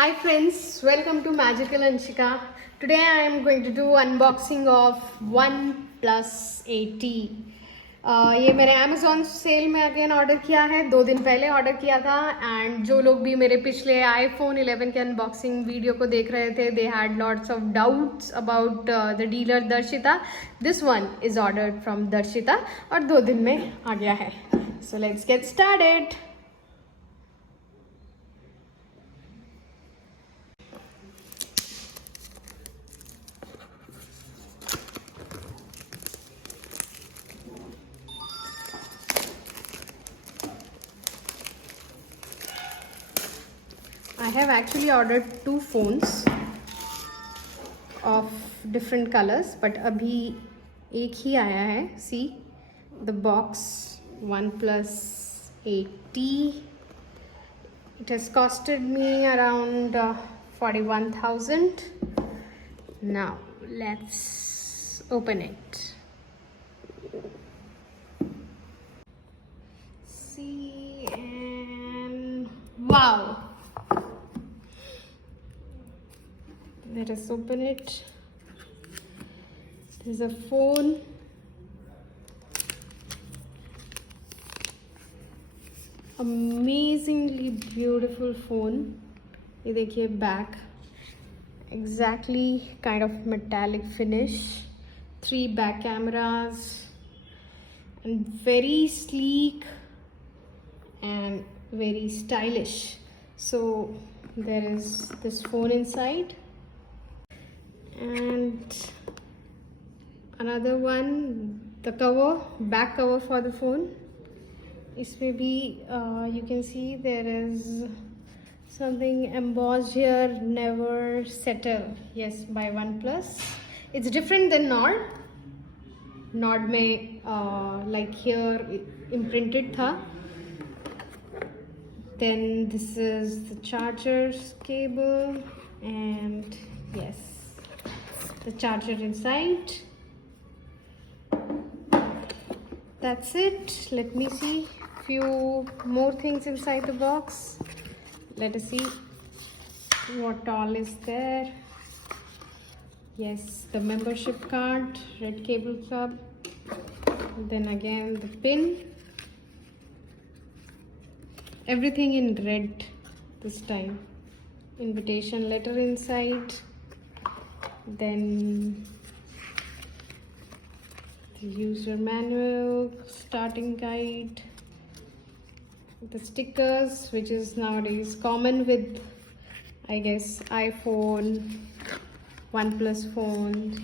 Hi friends, welcome to Magical Anshika. Today I am going to do unboxing of OnePlus 80. ये मैंने Amazon cell में again order किया है, 2 दिन पहले ऑर्डर किया था. एंड जो लोग भी मेरे पिछले iPhone 11 के अनबॉक्सिंग वीडियो को देख रहे थे, they had lots of doubts about the dealer Darshita. This one is ordered from Darshita और 2 दिन में आ गया है. So let's get started. I have actually ordered 2 phones of different colors, but अभी एक ही आया है. See the box, OnePlus 80. It has costed me around 41,000. Now let's open it. See, and wow. Let us open it. There's a phone. Amazingly beautiful phone. ये देखिए back. Exactly kind of metallic finish. 3 back cameras. And very sleek and very stylish. So there is this phone inside. And another one, the cover, back cover for the phone. इसमें भी you can see there is something embossed here, never settle. Yes, by OnePlus. It's different than Nord. Nord में like here imprinted था. Then this is the charger's cable, and yes, the charger inside. That's it. Let me see few more things inside the box. Let us see what all is there. Yes, the membership card, Red Cable Club. Then again the pin. Everything in red this time. Invitation letter inside. Then the user manual, starting guide, the stickers, which is nowadays common with, I guess, iPhone, OnePlus phone.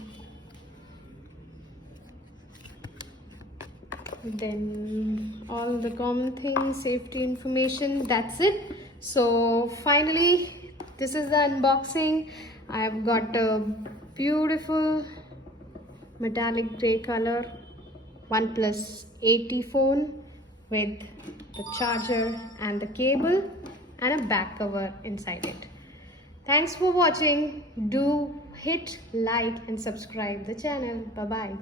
Then all the common things, safety information. That's it. So finally, this is the unboxing. I've got a beautiful metallic gray color OnePlus 80 phone with the charger and the cable and a back cover inside it. Thanks for watching. Do hit like and subscribe the channel. Bye bye.